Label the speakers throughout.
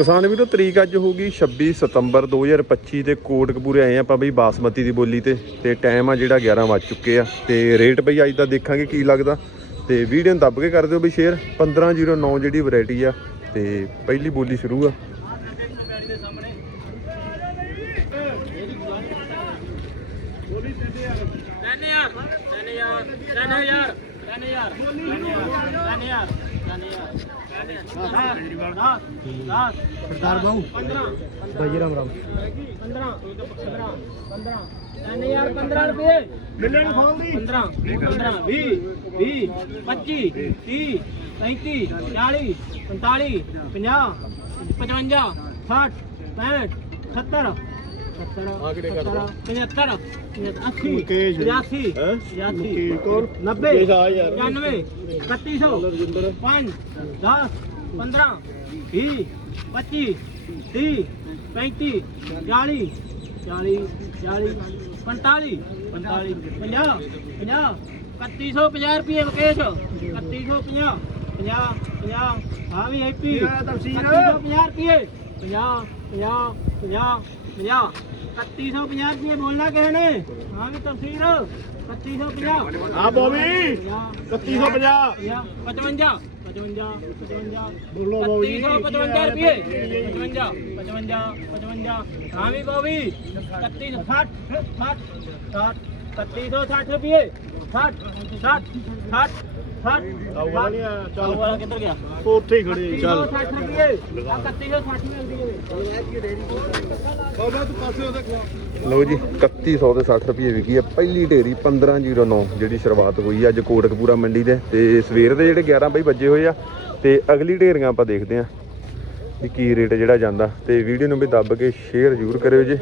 Speaker 1: ਕਿਸਾਨ ਵੀਰੋ, ਤਰੀਕ ਅੱਜ ਹੋਗੀ 26 ਸਤੰਬਰ 2025 ਤੇ ਕੋਟਕਪੂਰੇ ਆਏ ਆਪਾਂ ਬਈ ਬਾਸਮਤੀ ਦੀ ਬੋਲੀ ਤੇ ਤੇ ਟਾਈਮ ਆ ਜਿਹੜਾ 11 ਵੱਜ ਚੁੱਕੇ ਆ। ਤੇ ਰੇਟ ਬਈ ਅੱਜ ਦਾ ਦੇਖਾਂਗੇ ਕੀ ਲੱਗਦਾ। ਤੇ ਵੀਡੀਓ ਨੂੰ ਦੱਬ ਕੇ ਕਰ ਦਿਓ ਬਈ ਸ਼ੇਅਰ 1509 ਜਿਹੜੀ ਵੈਰਾਈਟੀ ਆ, ਤੇ ਪਹਿਲੀ ਬੋਲੀ ਸ਼ੁਰੂ ਆ
Speaker 2: ਤਿੰਨ ਹਜ਼ਾਰ ਤਿੰਨ ਹਜ਼ਾਰ ਤਿੰਨ ਹਜ਼ਾਰ ਤਿੰਨ ਹਜ਼ਾਰ ਤਿੰਨ ਹਜ਼ਾਰ ਤਿੰਨ ਹਜ਼ਾਰ ਸਰਦਾਰ 15
Speaker 3: ਭਾਈ ਰਾਮ ਰਾਮ
Speaker 2: 15 15 15 ਤਿੰਨ ਹਜ਼ਾਰ 15 ਰੁਪਏ
Speaker 3: ਮਿਲਣ ਨੂੰ ਖੋਲ ਦੀ
Speaker 2: 15 15 20 20 25 30 35 40 45 50 55 60 65 70 70 75 80
Speaker 3: ਮੁਕੇਸ਼।
Speaker 2: 85
Speaker 3: ਹੈਂ?
Speaker 2: 85
Speaker 3: ਕੌਣ?
Speaker 2: 90
Speaker 3: ਮੁਕੇਸ਼ ਆ ਯਾਰ।
Speaker 2: 91 3100 5 10 15 20 25 30 35 40 40 40 45 45 50 50 3150 ਰੁਪਏ ਮੁਕੇਸ਼ 3150 50 50 ਹਾਂ ਵੀ ਹੈਪੀ
Speaker 3: ਤਫਸੀਰ।
Speaker 2: 3150 ਰੁਪਏ 50 50 50 50 3150 ਰੁਪਏ ਬੋਲਣਾ ਕਿਸੇ ਨੇ ਹਾਂ ਵੀ ਤਫਸੀਰ 3150
Speaker 3: ਆ ਬੋਬੀ 3150
Speaker 2: 55 55 55
Speaker 3: ਬੋਲੋ ਬਾਊ ਜੀ।
Speaker 2: 55 ਰੁਪਏ। 55 55 55 ਹਾਂ ਵੀ ਬਾਬੀ 31 60 60 60 3160 ਰੁਪਏ। 60 60 60 60
Speaker 3: ਆਊਗਾ ਨਹੀਂ ਆਇਆ, ਚੱਲ।
Speaker 2: ਵਾਲਾ ਕਿੱਧਰ ਗਿਆ?
Speaker 3: ਉੱਥੇ ਹੀ ਖੜੇ ਚੱਲ।
Speaker 2: 60 ਰੁਪਏ? ਆ 3160 ਮਿਲਦੀ ਹੈ।
Speaker 3: ਬਾਬਾ ਤੂੰ ਪਾਸੇ ਉਹਦੇ ਖਵਾ
Speaker 1: ਲਓ ਜੀ 3100 ਦੇ 60 ਰੁਪਏ ਵਿਕੀ ਆ ਪਹਿਲੀ ਢੇਰੀ 1509 ਜਿਹੜੀ ਸ਼ੁਰੂਆਤ ਹੋਈ ਆ ਅੱਜ ਕੋਟਕਪੂਰਾ ਮੰਡੀ ਦੇ। ਤੇ ਸਵੇਰ ਦੇ ਜਿਹੜੇ 11 ਵਜੇ ਵੱਜੇ ਹੋਏ ਆ ਤੇ ਅਗਲੀ ਢੇਰੀਆਂ ਆਪਾਂ ਦੇਖਦੇ ਆ ਵੀ ਕੀ ਰੇਟ ਜਿਹੜਾ ਜਾਂਦਾ। ਤੇ ਵੀਡੀਓ ਨੂੰ ਵੀ ਦੱਬ ਕੇ ਸ਼ੇਅਰ ਜ਼ਰੂਰ ਕਰਿਓ ਜੀ।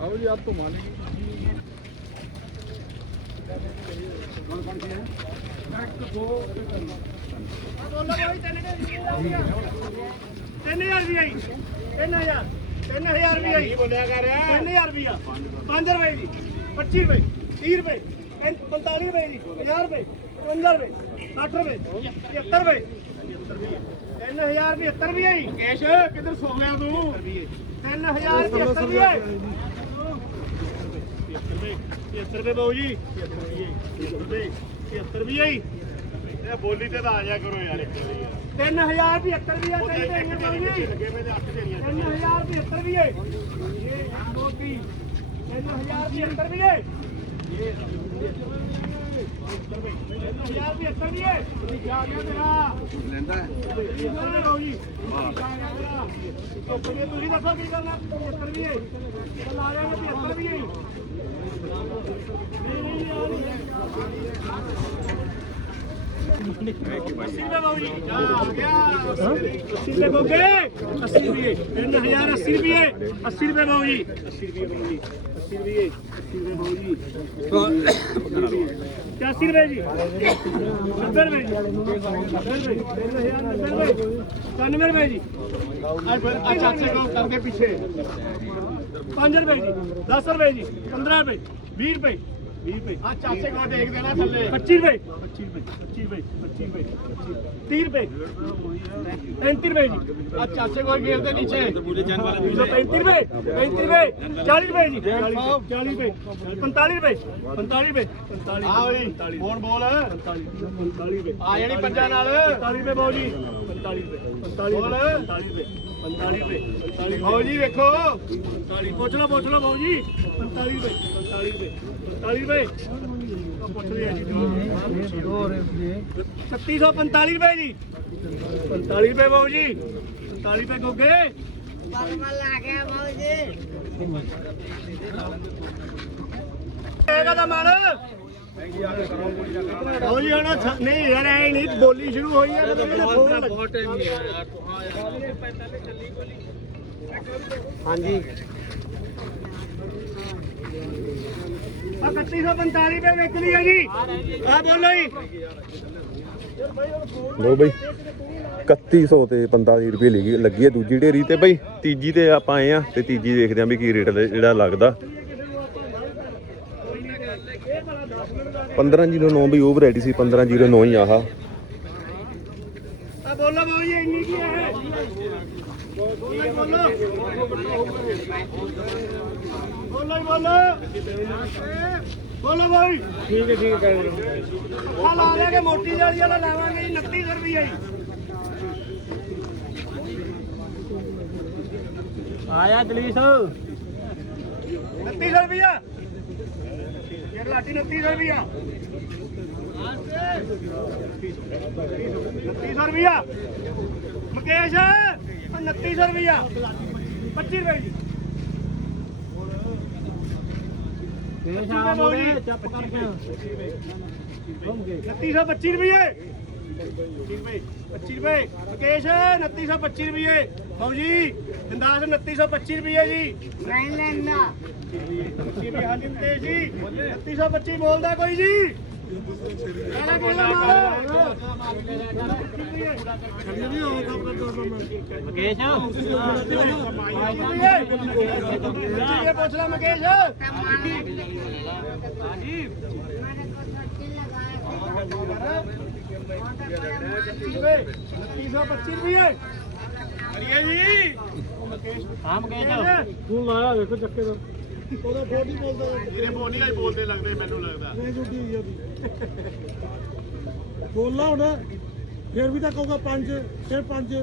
Speaker 3: ਆਓ ਜੀ ਆਪ ਤੋਂ ਮਾਨੇ ਤਿੰਨ ਹਜ਼ਾਰ ਵੀ ਆਈ ਤਿੰਨ ਹਜ਼ਾਰ ਤਿੰਨ ਹਜ਼ਾਰ ਵੀ ਆਈ ਬੋਲਿਆ ਕਰ ਰਿਹਾ ਤਿੰਨ 5 ਰੁਪਏ ਦੀ 25 ਰੁਪਏ 30 ਰੁਪਏ। 45 ਰੁਪਏ। ਦੀ 50 ਰੁਪਏ 55 ਰੁਪਏ 60 ਰੁਪਏ 75 ਰੁਪਏ 3000 ਵੀ 70 ਵੀ ਆਈ ਕੇਸ਼ ਕਿੱਧਰ ਸੋ ਗਿਆ ਤੂੰ 3000 ਵੀ 70 ਵੀ ਆਈ 75 ਰੁਪਏ ਬਾਊ ਜੀ 75 ਰੁਪਏ 75 ਵੀ ਆਈ। ਇਹ ਬੋਲੀ ਤੇ ਤਾਂ ਆ ਜਾ ਕਰੋ ਯਾਰ ਇੱਕ ਵਾਰੀ। ਯਾਰ 3075 ਵੀ ਹੈ ਉਹਦੇ ਇੱਕ ਤੇਰੀਆਂ ਬਾਈ ਜੀ ਲੱਗੇ ਪਏ ਤੇ ਅੱਖ ਤੇਰੀਆਂ 3075 ਵੀ ਹੈ ਇਹ ਮੋਤੀ 3075 ਵੀ ਹੈ ਇਹ 3075 ਵੀ ਹੈ ਜਾ ਗਿਆ ਤੇਰਾ ਲੈਂਦਾ ਹੈ। ਲਓ ਜੀ। ਜਾ ਗਿਆ ਤੇਰਾ ਕੰਪਨੀ ਤੁਸੀਂ ਦੱਸੋ ਕੀ ਕਰਨਾ। 75 ਵੀ ਹੈ ਚੱਲ ਆ ਜਾਣਾ 75 ਵੀ ਹੈ ਨਹੀਂ ਨਹੀਂ ਯਾਰ अस्सी रुपए हो गए अस्सी रुपये तीन हजार अस्सी रुपये अस्सी रुपए बाबू जी अस्सी रुपये बाबू जी अस्सी रुपये अस्सी रुपये बाबू जी पचासी रुपये जी नब्बे रुपये जी नब्बे रुपये तीन हजार नब्बे रुपये इक्यानवे रुपये जी अच्छा से कहो करके पीछे पाँच रुपये जी दस रुपये जी पंद्रह रुपये बीस रुपये 20 ਰੁਪਏ। ਆ ਚਾਚੇ ਕੋ ਦੇਖ ਦੇਣਾ ਥੱਲੇ। 25 ਰੁਪਏ। 25 ਰੁਪਏ 25 ਰੁਪਏ 25 ਰੁਪਏ 30 ਰੁਪਏ। 35 ਰੁਪਏ। ਜੀ। ਆ ਚਾਚੇ ਕੋ ਗੇਰ ਦੇ ਨੀਚੇ। 35 ਰੁਪਏ 35 ਰੁਪਏ 40 ਰੁਪਏ ਜੀ। 40 ਰੁਪਏ 45 ਰੁਪਏ 45 ਰੁਪਏ 45 ਆ ਬਈ ਹੁਣ ਬੋਲ। 45 ਰੁਪਏ ਆ ਜਿਹੜੀ ਪੰਜਾਂ ਨਾਲ। 45 ਰੁਪਏ ਬੋਲ ਜੀ। 45 ਰੁਪਏ 45 ਰੁਪਏ 45 ਰੁਪਏ 45 ਰੁਪਏ ਬਾਉ ਜੀ ਵੇਖੋ। 45 ਪੁੱਛ ਲਓ ਪੁੱਛ ਲਓ ਬਾਉ ਜੀ। 45 ਰੁਪਏ 45 ਰੁਪਏ 45 ਰੁਪਏ। ਪੁੱਛ ਲਿਆ ਜੀ 3645 ਰੁਪਏ ਜੀ। 45 ਰੁਪਏ ਬਾਉ ਜੀ। 45 ਰੁਪਏ ਗੋਗੇ। ਬਰਮਲ ਆ ਗਿਆ ਬਾਉ ਜੀ। ਹੈਗਾ ਦਾ ਮਾਲ। ਹੋ ਜੀ ਹੁਣ ਨਹੀਂ ਯਾਰ ਐ ਨਹੀਂ ਬੋਲੀ ਸ਼ੁਰੂ ਹੋਈ ਹੈ ਬਹੁਤ ਟਾਈਮ ਨਹੀਂ ਯਾਰ ਹਾਂਜੀ। ਆ 3145 ਰੁਪਏ ਵਿਕ ਲਈ ਹੈ ਜੀ। ਆ ਬੋਲੋ ਜੀ।
Speaker 1: ਲਓ ਬਈ 3100 ਤੇ 45 ਰੁਪਏ ਲੱਗੀ ਲੱਗੀ ਹੈ ਦੂਜੀ ਢੇਰੀ ਤੇ ਬਈ ਤੀਜੀ ਤੇ ਆਪਾਂ ਆਏ ਆ ਤੇ ਤੀਜੀ ਦੇਖਦੇ ਆਂ ਵੀ ਕੀ ਰੇਟ ਜਿਹੜਾ ਲੱਗਦਾ। 1509 ਵੀ ਉਹ ਵੈਰਾਈਟੀ ਸੀ 1509 ਹੀ ਆਹ।
Speaker 3: ਆ ਬੋਲੋ ਬਾਬੂ ਜੀ ਇੰਨੀ ਕੀ ਹੈ? ਬੋਲੋ ਬੋਲੋ। ਹੀ ਬੋਲੋ। ਬੋਲੋ ਭਾਈ ਠੀਕ ਹੈ ਠੀਕ ਹੈ ਆ ਲਾ ਲਾਂਗੇ ਮੋਟੀ ਜਾਲੀ ਵਾਲਾ ਲਾਵਾਂਗੇ ਜੀ 2900 ਰੁਪਏ ਜੀ।
Speaker 2: ਆਇਆ ਦਲੀਸ।
Speaker 3: 2900 ਰੁਪਿਆ ਇਹ ਲਾਟੀ 2900 ਰੁਪਿਆ 2900 ਰੁਪਿਆ ਮੁਕੇਸ਼ ਉਹ 2900 ਰੁਪਿਆ 25 ਰੁਪਏ ਜੀ
Speaker 2: ਆ ਮੋੜੇ ਚੱਪ ਕਰਕੇ।
Speaker 3: 2925 ਰੁਪਏ 25 ਰੁਪਏ ਮੁਕੇਸ਼ 2925 ਰੁਪਏ ਫੌਜੀ ਦਿੰਦਾਸ 2925 ਰੁਪਏ ਜੀ ਨਹੀਂ ਲੈਣਾ ਜੀ ਵੀ ਹਾਂਜੀ ਮੁਕੇਸ਼ ਜੀ 2925 ਬੋਲਦਾ ਕੋਈ ਜੀ ਕਾਲਾ ਕੋਲਾ
Speaker 2: ਮਕੇਸ਼
Speaker 3: ਇਹ ਪੁੱਛ ਲੈ ਮੁਕੇਸ਼ ਤੀਸੋ 25 ਰੁਪਏ ਅੜੀਏ ਜੀ
Speaker 2: ਹਾਂ ਮਕੇਸ਼
Speaker 3: ਤੂੰ ਲਾਇਆ ਵੇਖੋ ਚੱਕੇ ਦਾ ਉਹਦਾ ਫੋਨ ਨਹੀਂ ਬੋਲਦਾ
Speaker 4: ਇਹਨੇ ਫੋਨ ਨਹੀਂ ਆਈ ਬੋਲਦੇ ਲੱਗਦੇ ਮੈਨੂੰ ਲੱਗਦਾ
Speaker 3: ਨਹੀਂ ਗੁੱਡੀ ਹੋਈ ਉਹਦੀ ਬੋਲਣਾ ਹੁਣ ਫਿਰ ਵੀ ਤਾਂ ਕਹੂਗਾ 5 ਫਿਰ 5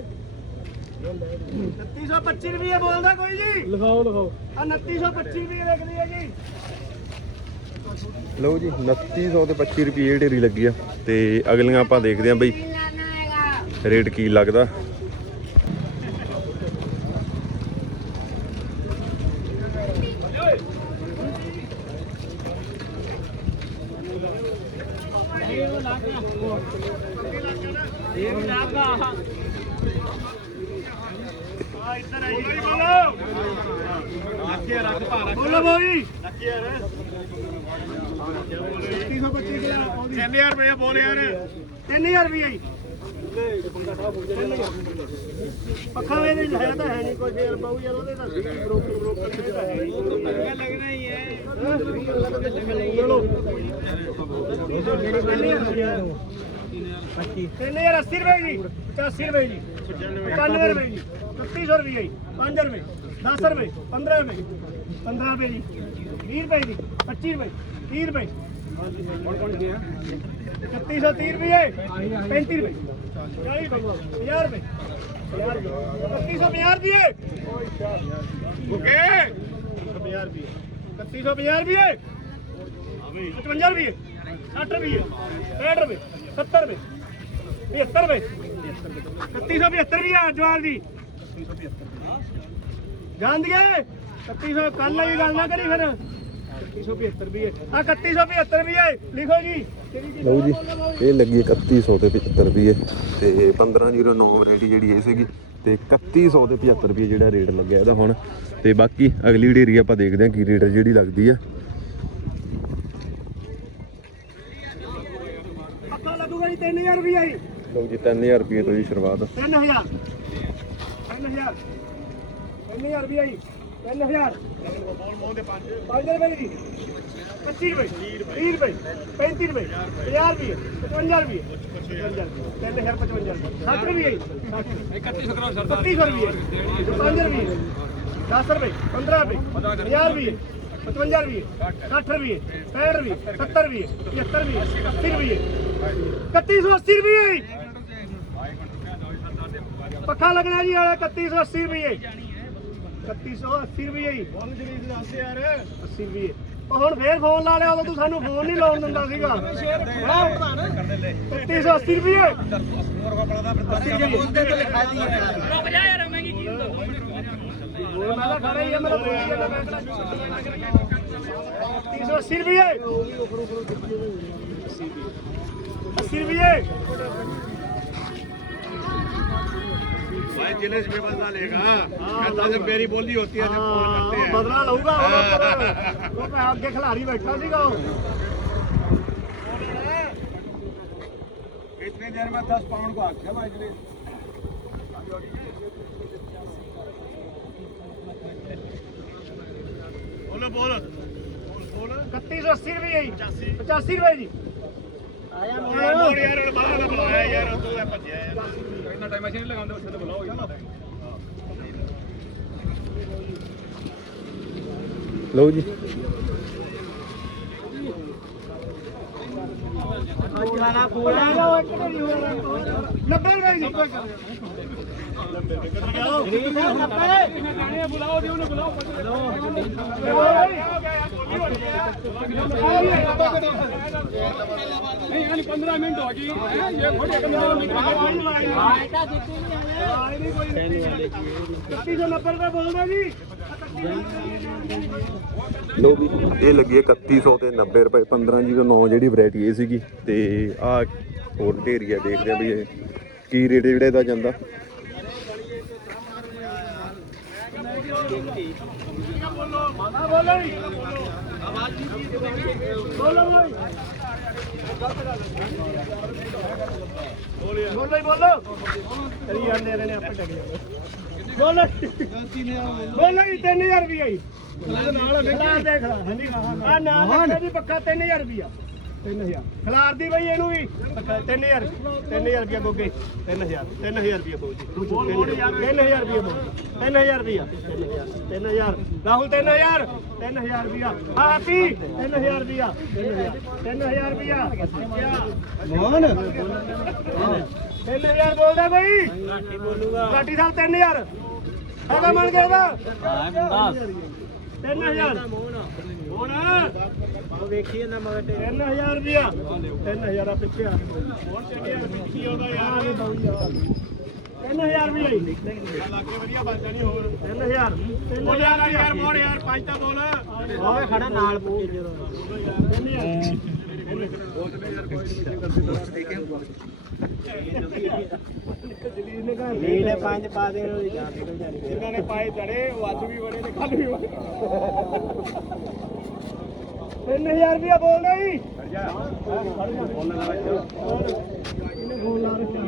Speaker 3: 2925 ਰੁਪਏ ਬੋਲਦਾ ਕੋਈ ਜੀ ਲਿਖਾਓ ਲਿਖਾਓ ਆ 2925 ਰੁਪਏ ਲਿਖਦੀ ਹੈ ਜੀ
Speaker 1: ਲਓ ਜੀ 2900 ਤੇ 25 ਰੁਪਏ ਢੇਰੀ ਲੱਗੀ ਆ ਤੇ ਅਗਲੀਆਂ ਆਪਾਂ ਦੇਖਦੇ ਆਂ ਬਈ ਰੇਟ ਕੀ ਲੱਗਦਾ।
Speaker 2: ਇਹ ਵੀ ਲੱਗਾ
Speaker 3: ਆ ਇੱਧਰ ਆਈ। ਬੋਲੋ
Speaker 4: ਲੱਖੇ ਰੱਖ ਭਾਰਾ
Speaker 3: ਬੋਲੋ ਬੋਈ
Speaker 4: ਲੱਖੇ ਯਾਰ
Speaker 3: 325 ਗਿਆ
Speaker 4: 3000 ਰੁਪਏ ਬੋਲ ਯਾਰ।
Speaker 3: 3000 ਰੁਪਏ ਜੀ। ਪੱਖਾ ਵੇ ਨਹੀਂ ਹੈ ਤਾਂ ਹੈ ਨਹੀਂ ਕੋਈ ਫੇਰ ਬਾਊ ਯਾਰ ਉਹਦੇ ਤਾਂ ਬਰੋਕਰ ਬਰੋਕਰ ਕਿਹੜੇ ਤਾਂ ਹੈ ਨਹੀਂ।
Speaker 2: ਲੱਗਣਾ ਹੀ ਹੈ
Speaker 3: ਚਲੋ 3080 ਰੁਪਏ ਜੀ 85 ਰੁਪਏ ਜੀ 95 ਰੁਪਏ ਜੀ 3100 ਰੁਪਏ ਜੀ 5 ਰੁਪਏ 10 ਰੁਪਏ 15 ਰੁਪਏ 15 ਰੁਪਏ ਜੀ 20 ਰੁਪਏ ਜੀ 25 ਰੁਪਏ 30 ਰੁਪਏ 3130 ਰੁਪਏ 35 ਰੁਪਏ 40 ਰੁਪਏ 50 ਰੁਪਏ 3150 ਰੁਪਏ ਓਕੇ 50 ਰੁਪਏ 3150 ਰੁਪਏ 55 ਰੁਪਏ 60 ਰੁਪਏ 65 ਰੁਪਏ 70 ਰੁਪਏ 75 ਰੁਪਏ 3175 ਰੁਪਏ ਜਵਾਰ ਦੀ ਜਾਂਦੀਏ 3100 ਕੱਲ ਵਾਲੀ ਗੱਲ ਨਾ ਕਰੀ ਫਿਰ ਆ 3175 ਰੁਪਏ ਲਿਖੋ ਜੀ।
Speaker 1: ਲਓ ਜੀ ਇਹ ਲੱਗੀ 3100 ਤੇ 75 ਰੁਪਏ ਤੇ 1509 ਵੈਰਾਈਟੀ ਜਿਹੜੀ ਇਹ ਸੀਗੀ। ਤੇ 3100 ਤੇ 75 ਰੁਪਏ ਜਿਹੜਾ ਰੇਟ ਲੱਗਿਆ ਇਹਦਾ ਹੁਣ। ਤੇ ਬਾਕੀ ਅਗਲੀ ਢੇਰੀ ਆਪਾਂ ਦੇਖਦੇ ਹਾਂ ਕੀ ਰੇਟ ਜਿਹੜੀ ਲੱਗਦੀ ਆ।
Speaker 3: ਅੱਖਾਂ ਲੱਗੂਗਾ ਜੀ 3000 ਰੁਪਏ ਜੀ।
Speaker 1: ਲਓ ਜੀ 3000 ਰੁਪਏ ਤੋਂ ਜੀ ਸ਼ੁਰੂਆਤ।
Speaker 3: 3000 3000 3000 ਰੁਪਏ ਜੀ। 3000 ਪੰਜ ਰੁਪਏ ਜੀ। 25 ਰੁਪਏ। 30 ਰੁਪਏ। 35 ਰੁਪਏ। 50 ਰੁਪਏ। 55 ਰੁਪਏ। 3055 60 ਰੁਪਏ। 3100 ਕਰਾਓ ਸਰ 3100 ਰੁਪਏ 5 ਰੁਪਏ। 10 ਰੁਪਏ। 15 ਰੁਪਏ। 50 ਰੁਪਏ। 55 ਰੁਪਏ। 60 ਰੁਪਏ। 65 ਰੁਪਏ। 70 ਰੁਪਏ। 75 ਰੁਪਏ। 80 ਰੁਪਏ। 3180 ਰੁਪਏ ਪੱਖਾ ਲੱਗਣਾ ਜੀ ਵਾਲਾ 3180 ਰੁਪਏ। 3180 ਰੁਪਏ ਜੀ
Speaker 4: ਫੋਨ ਜਰੀਸ ਦੱਸ ਯਾਰ।
Speaker 3: 80 ਰੁਪਏ ਉਹ ਹੁਣ ਫੇਰ ਫੋਨ ਲਾ ਲਿਆ ਉਦੋਂ ਤੂੰ ਸਾਨੂੰ ਫੋਨ ਨਹੀਂ ਲਾਉਣ ਦਿੰਦਾ ਸੀਗਾ 3180 ਰੁਪਏ
Speaker 2: ਰੁਕ ਜਾ ਯਾਰ ਮਹਿੰਗੀ ਕੀ ਹੁੰਦਾ
Speaker 3: ਉਹ ਮੈਂ ਤਾਂ ਖੜਾ ਹੀ ਆ ਮੇਰਾ ਬੇਟੀ ਆ ਮੈਂ ਕਿਹੜਾ 380 ਰੁਪਏ 80 ਰੁਪਏ
Speaker 4: भाई जिले से बदला लेगा कहता जब मेरी बोली होती है जब फोन करते हैं
Speaker 3: बदला लूंगा वो मैं आगे खिलाड़ी बैठा सीगा
Speaker 4: इतनी देर में दस पाउंड को आख्या भाई जिले बोलो बोलो
Speaker 3: बोलो इकतीस सौ अस्सी रुपये पचासी रुपये
Speaker 4: जी ਯਾਰ ਯਾਰ ਉਹ ਬਾਹਰ ਦਾ ਬੁਲਾਇਆ ਯਾਰ ਉਹ ਤੋਂ ਭੱਜਿਆ ਯਾਰ ਇੰਨਾ ਟਾਈਮ ਅਸੀਂ ਨਹੀਂ ਲਗਾਉਂਦੇ ਉੱਥੇ ਤੇ ਬੁਲਾਓ ਯਾਰ
Speaker 1: ਲਓ ਜੀ।
Speaker 2: ਪੁਰਾਣਾ ਪੁਰਾਣਾ ਉਹ ਕਿਹੜੀ ਹੋ ਰਿਹਾ
Speaker 3: 90 ਰੁਪਏ ਦੀ ਨੱਬੇ ਬੁਲਾਓ ਦਿਓ ਨੇ ਬੁਲਾਓ ਨਹੀਂ ਯਾਨੀ 15 ਮਿੰਟ ਹੋ ਗਈ ਇਹ ਥੋੜੀ 15 ਮਿੰਟ
Speaker 2: ਆਇਤਾ ਦਿੱਤੀ ਨਹੀਂ ਆਲੇ
Speaker 3: 3190 ਰੁਪਏ ਬੋਲਦਾ ਜੀ
Speaker 1: ਲੋ ਵੀ ਇਹ ਲੱਗੀ 3100 ਤੇ 90 ਰੁਪਏ 1509 ਜਿਹੜੀ ਵੈਰਾਈਟੀ ਇਹ ਸੀਗੀ ਤੇ ਆ ਹੋਰ ਢੇਰੀਆ ਦੇਖਦੇ ਆ ਵੀ ਇਹ ਕੀ ਰੇਟ ਜਿਹੜਾ ਇਹਦਾ ਜਾਂਦਾ।
Speaker 3: ਬੋਲੋ ਜੀ ਬੋਲੋ ਬੋਲੋ ਬੋਲੋ ਹੀ ਬੋਲੋ ਕਰੀ ਜਾਂਦੇ ਰਹੇ ਆਪੇ ਟਕ ਜਾਂਦੇ ਬੋਲੋ ਬੋਲੋ 3000 ਰੁਪਏ ਜੀ ਖਲਾਰ ਦੇਖ ਲਾ ਹਾਂਜੀ ਆ ਨਾ ਦੇਖੋ ਪੱਕਾ 3000 ਰੁਪਿਆ 3000 ਖਲਾਰ ਦੀ ਬਈ ਇਹਨੂੰ ਵੀ। ਪੱਕਾ 3000 3000 ਰੁਪਿਆ ਗੋਗੇ 3000 3000 ਰੁਪਿਆ ਬੋਲ ਜੀ 3000 ਰੁਪਿਆ ਬੋਲ 3000 ਰੁਪਿਆ 3000 ਰਾਹੁਲ 3000 3000 ਰੁਪਿਆ ਹਾਂ ਹੈਪੀ 3000 ਰੁਪਿਆ 3000 ਰੁਪਿਆ ਮੋਹਨ? 3000 ਬੋਲਦਾ ਬਈ।
Speaker 2: ਘਾਟੀ ਬੋਲੂਗਾ
Speaker 3: ਲਾਟੀ ਸਾਹਿਬ 3000 ਹੈਗਾ ਮੰਨ ਗਿਆ ਇਹਦਾ
Speaker 2: ਹਾਂ
Speaker 3: 3000 ਹੁਣ
Speaker 2: ਉਹ ਵੇਖੀ ਜਾਂਦਾ ਮਗਰ ਤੇ
Speaker 3: 3000 ਰੁਪਿਆ 3000 ਆ ਪਿੱਛੇ ਆ। ਹੁਣ 3000 ਪਿੱਛੇ ਆਉਂਦਾ ਯਾਰ। 3000 ਰੁਪਿਆ ਹੀ ਲੱਗੇ ਵਧੀਆ ਬਣ ਜਾਣੀ ਹੋਰ 3000 3000 ਯਾਰ ਮੋੜ ਯਾਰ ਪੰਜ ਤਾਂ ਬੋਲ।
Speaker 2: ਹੋਵੇ ਖੜਾ ਨਾਲ ਪੂਰੇ ਜਦੋਂ ਲੀਲੇ ਪੰਜ ਪਾ ਦੇ ਉਹਦੀ ਜਾ ਕੇ ਜਾਣੀ।
Speaker 3: ਇਹਨਾਂ ਨੇ ਪਾਏ ਜੜੇ ਉਹ ਅੱਜ ਵੀ ਬੜੇ ਤੇ ਕੱਲ ਵੀ ਬੜੇ 3000 ਰੁਪਿਆ ਬੋਲਦਾ ਜੀ ਇਹਨੇ ਫੋਨ ਲਾ ਰੱਖਿਆ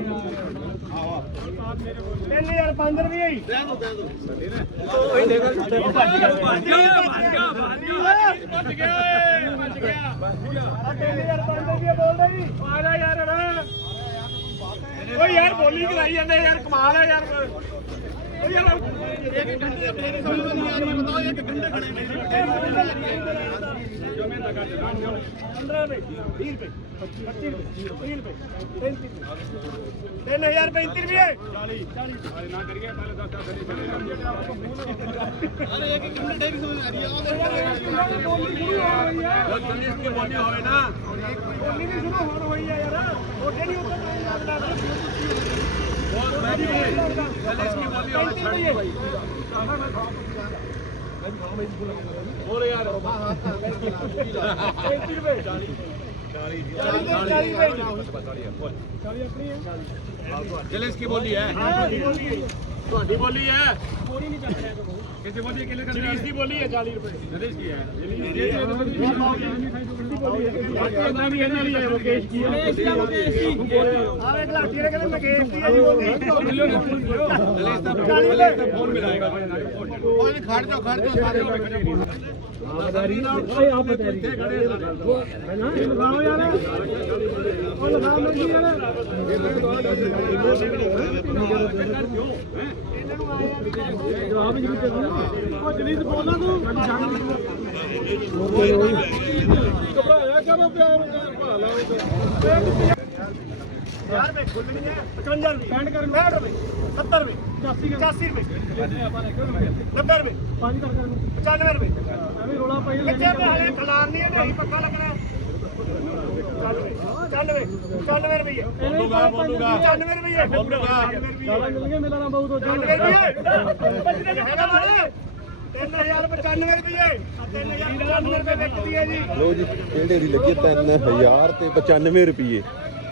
Speaker 3: ਤਿੰਨ ਹਜ਼ਾਰ ਪੰਜ ਰੁਪਏ ਹੀ ਭੱਜ ਗਿਆ ਭੱਜ ਗਿਆ ਤਿੰਨ ਹਜ਼ਾਰ ਪੰਜ ਰੁਪਏ ਬੋਲਦਾ ਜੀ। ਆ ਜਾ ਯਾਰ ਓ ਯਾਰ ਬੋਲੀ ਕਰਾਈ ਜਾਂਦੇ ਯਾਰ, ਕਮਾਲ ਹੈ ਯਾਰ। ਤਿੰਨ ਹਜ਼ਾਰ ਪੈਂਤੀ ਰੁਪਏ ਨਾ ਕਰੀਏ ਪਹਿਲੇ 10 10 ਨਹੀਂ ਅਰੇ ਇੱਕ ਕਿੰਨੇ ਡੇਰੀ ਸਮਝ ਆ ਰਹੀ ਆ ਉਹਦੇ ਬੋਲੀ ਸ਼ੁਰੂ ਹੋ ਗਈ ਆ
Speaker 4: ਉਹ ਜਲਦੀ ਇਸ ਕੀ ਬੋਲੀ ਹੋਵੇ ਨਾ
Speaker 3: ਬੋਲੀ ਵੀ ਸ਼ੁਰੂ ਹੋਣ ਹੋਈ ਆ ਯਾਰ ਉਹ ਡੇਰੀ ਉੱਤੇ ਨਹੀਂ ਲੱਗਦਾ
Speaker 4: और की बोली है। बोली है।
Speaker 3: कितने बोलिए किलो का रिलीज की बोली है 40 रुपए
Speaker 4: रिलीज की है
Speaker 3: रिलीज की है मुकेश की है हां एक लाख तेरे कहते मुकेश की है वो किलो रिलीज का रिलीज का
Speaker 4: फोन मिलाएगा
Speaker 3: कोई खड़ जाओ खड़ जाओ सारे ईमानदारी आप बता रही है वो है ना यार ਜਵਾਬ ਹੀ ਨਹੀਂ ਦੇਣਾ ਉਹ ਜਲੀਸ ਬੋਲਣਾ ਤੂੰ ਘਬਰਾਇਆ ਕਦੋਂ ਪਿਆਰ ਭਾ ਲਾਓ ਯਾਰ ਰੁਪਏ। ਖੁੱਲਣੀ ਹੈ 55 ਰੁਪਏ। ਪੈਂਡ ਕਰ 60 ਰੁਪਏ 70 ਰੁਪਏ 85 ਰੁਪਏ 90 ਰੁਪਏ 5 ਕਰ 95 ਰੁਪਏ ਐਵੇਂ ਰੋਲਾ ਪਾਈ ਲੱਗੇ ਤੇ ਹਲੇ ਖਲਾਰ ਨਹੀਂ ਹੈ ਨਹੀਂ ਪੱਕਾ ਲੱਗਣਾ। 95 95 ਰੁਪਏ
Speaker 1: ਬੋਲੂਗਾ। ਤੇ 95 ਰੁਪਏ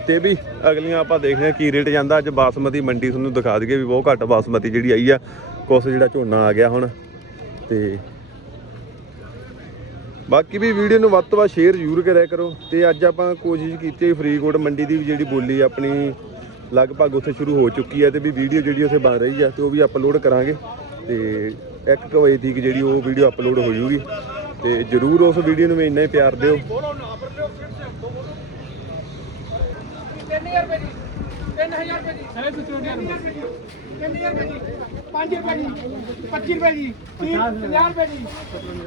Speaker 1: ਤੇ ਵੀ ਅਗਲੀਆਂ ਆਪਾਂ ਦੇਖਦੇ ਹਾਂ ਕੀ ਰੇਟ ਜਾਂਦਾ। ਅੱਜ ਬਾਸਮਤੀ ਮੰਡੀ ਤੁਹਾਨੂੰ ਦਿਖਾ ਦਈਏ ਵੀ ਬਹੁਤ ਘੱਟ ਬਾਸਮਤੀ ਜਿਹੜੀ ਆਈ ਆ। ਕੁਛ ਜਿਹੜਾ ਝੋਨਾ ਆ ਗਿਆ ਹੁਣ। ਤੇ ਬਾਕੀ ਵੀ ਵੀਡੀਓ ਨੂੰ ਵੱਧ ਤੋਂ ਵੱਧ ਸ਼ੇਅਰ ਜ਼ਰੂਰ ਕਰਿਆ ਕਰੋ ਤੇ ਅੱਜ ਆਪਾਂ ਕੋਸ਼ਿਸ਼ ਕੀਤੀ ਫਰੀਦਕੋਟ ਮੰਡੀ ਦੀ ਵੀ ਜਿਹੜੀ ਬੋਲੀ ਆਪਣੀ ਲਗਭਗ ਉੱਥੇ ਸ਼ੁਰੂ ਹੋ ਚੁੱਕੀ ਹੈ ਤੇ ਵੀ ਵੀਡੀਓ ਜਿਹੜੀ ਉੱਥੇ ਬਣ ਰਹੀ ਹੈ ਤੇ ਉਹ ਵੀ ਅਪਲੋਡ ਕਰਾਂਗੇ ਤੇ 1 ਵਜੇ ਤੀਕ ਜਿਹੜੀ ਉਹ ਵੀਡੀਓ ਅਪਲੋਡ ਹੋ ਜੂਗੀ ਤੇ ਜਰੂਰ ਉਸ ਵੀਡੀਓ ਨੂੰ ਵੀ ਇੰਨਾ ਹੀ ਪਿਆਰ ਦਿਓ।
Speaker 3: 3000 ਰੁਪਏ ਦੀ।
Speaker 5: 3000 ਰੁਪਏ ਜੀ ਸਾਰੇ ਕੁਝ ਹੋ ਗਿਆ 3000 ਰੁਪਏ ਜੀ 5 ਰੁਪਏ ਜੀ 25 ਰੁਪਏ ਜੀ 30 50 ਰੁਪਏ ਜੀ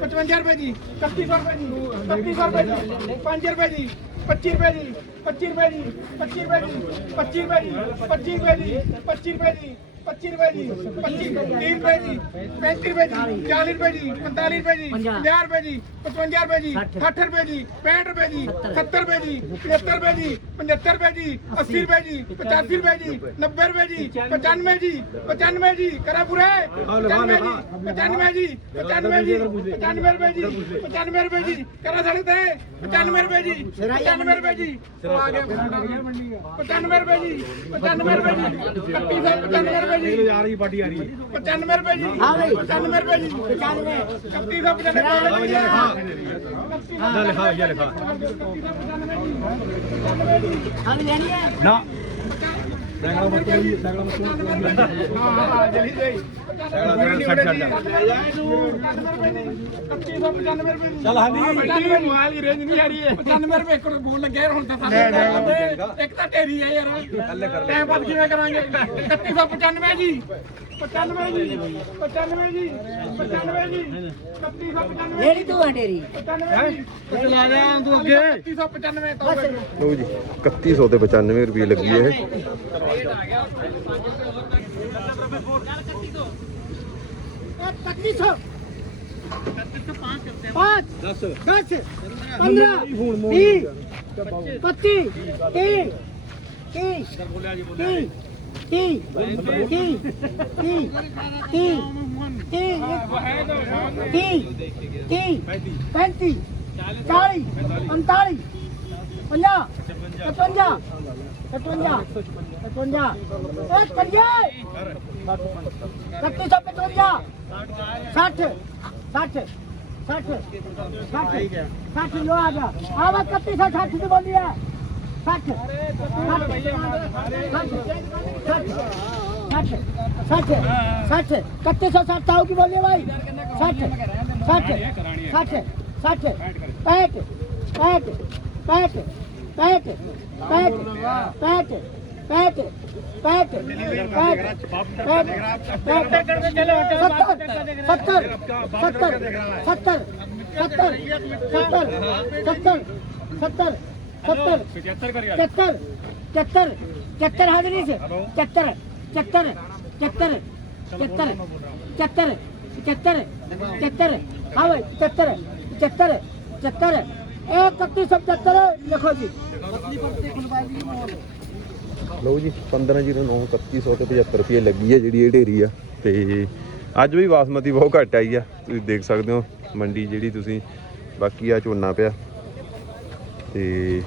Speaker 5: 55 ਰੁਪਏ ਜੀ 3100 ਰੁਪਏ ਜੀ 3100 ਰੁਪਏ ਜੀ 5 ਰੁਪਏ ਜੀ 25 ਰੁਪਏ ਜੀ 25 ਰੁਪਏ ਜੀ 25 ਰੁਪਏ ਜੀ 25 ਰੁਪਏ ਜੀ 25 ਰੁਪਏ ਜੀ 25 ਰੁਪਏ ਜੀ पच्चीस रुपए जी पच्चीस तीस रुपए जी पैंतीस रुपए जी चालीस रुपए जी पैंतालीस रुपए जी पंजाह रुपए जी पचवंजा रुपए जी सठ रुपए जी पैंठ रुपए जी सत्तर रुपए जी पचहत्तर रुपए जी पचहत्तर रुपए जी अस्सी रुपए जी पचासी रुपए जी नब्बे रुपए जी पचानवे जी पचानवे जी करा बुरा है पचानवे जी पचानवे जी पचानवे जी पचानवे रुपए जी पचानवे रुपए जी करा सकते हैं पचानवे रुपए जी पचानवे रुपए जी पचानवे रुपए जी पचानवे रुपए जी इकतीस पचानवे रुपए ਰੁਪਏ ਜੀ
Speaker 2: ਇਹ ਯਾਰ ਦੀ ਬਾਡੀ ਆ ਰਹੀ ਹੈ।
Speaker 5: 95 ਰੁਪਏ ਜੀ ਹਾਂ ਬਈ। 95 ਰੁਪਏ ਜੀ 95 31 ਦਾ 95 ਰੁਪਏ ਜੀ
Speaker 2: ਹਾਂ। ਹਾਂ ਲਿਖਾ ਇਹ ਲਿਖਾ। ਹਾਂ ਲੈਣੀ ਹੈ। ਨਾ। ਸੈਂਕੜਾ ਮੱਤੀ
Speaker 5: ਸੈਂਕੜਾ ਮੱਤੀ ਹਾਂ ਹਾਂ ਜਲੀ
Speaker 2: ਜਈ ਚੱਲ ਹਾਂਜੀ
Speaker 5: ਮੋਬਾਈਲ ਦੀ ਰੇਂਜ ਨਹੀਂ ਆ ਰਹੀ ਹੈ 95 ਰੁਪਏ ਇੱਕ ਬੋਲ ਲੱਗਿਆ ਹੁਣ ਤਾਂ ਸਾਡੇ ਇੱਕ ਤਾਂ ਢੇਰੀ ਹੈ ਯਾਰ। ਟਾਈਮ ਬਾਅਦ ਕਿਵੇਂ ਕਰਾਂਗੇ? 3195 ਜੀ। 95 ਜੀ। 95 ਜੀ। 95 ਜੀ। 3195
Speaker 6: ਜਿਹੜੀ ਤੂੰ ਆ
Speaker 5: ਢੇਰੀ। 95 ਲਾ ਜਾ ਤੂੰ ਅੱਗੇ। 3195 ਤੋਂ
Speaker 1: ਲਓ ਜੀ 3100 ਤੇ 95 ਰੁਪਏ ਲੱਗੀ ਹੈ ਰੇਟ
Speaker 6: ਆ ਗਿਆ। तकनीक पाँच दस पंद्रह पच्चीस तीन तीस तीन तीन तीन तीन तीन पैंतीस चालीस पैंतालीस पंजा पचवंजा पचवंजा पचवंजा करिए 3155 60 60 60 60 60 लो आ जा आवा 3160 की बोली है 60 60 60 60 3160 आओ की बोली भाई 60 60 60 60 65 65 65 65 65 पैंत पैंत पैंत सत्तर सत्तर सत्तर सत्तर सत्तर सत्तर सत्तर सत्तर सत्तर पचहत्तर पचहत्तर पचहत्तर हाजिरी से पचहत्तर पचहत्तर पचहत्तर पचहत्तर पचहत्तर पचहत्तर पचहत्तर हाँ भाई पचहत्तर पचहत्तर पचहत्तर एक इकतीस सौ पचहत्तर लिखो जी
Speaker 1: ਲਓ ਜੀ 1509 3100 ਤੇ 75 ਰੁਪਏ ਲੱਗੀ ਹੈ ਜਿਹੜੀ ਇਹ ਢੇਰੀ ਆ। ਤੇ ਅੱਜ ਵੀ ਬਾਸਮਤੀ ਬਹੁਤ ਘੱਟ ਆਈ ਆ, ਤੁਸੀਂ ਦੇਖ ਸਕਦੇ ਹੋ, ਮੰਡੀ ਜਿਹੜੀ ਤੁਸੀਂ, ਬਾਕੀ ਆ ਝੋਨਾ ਪਿਆ। ਤੇ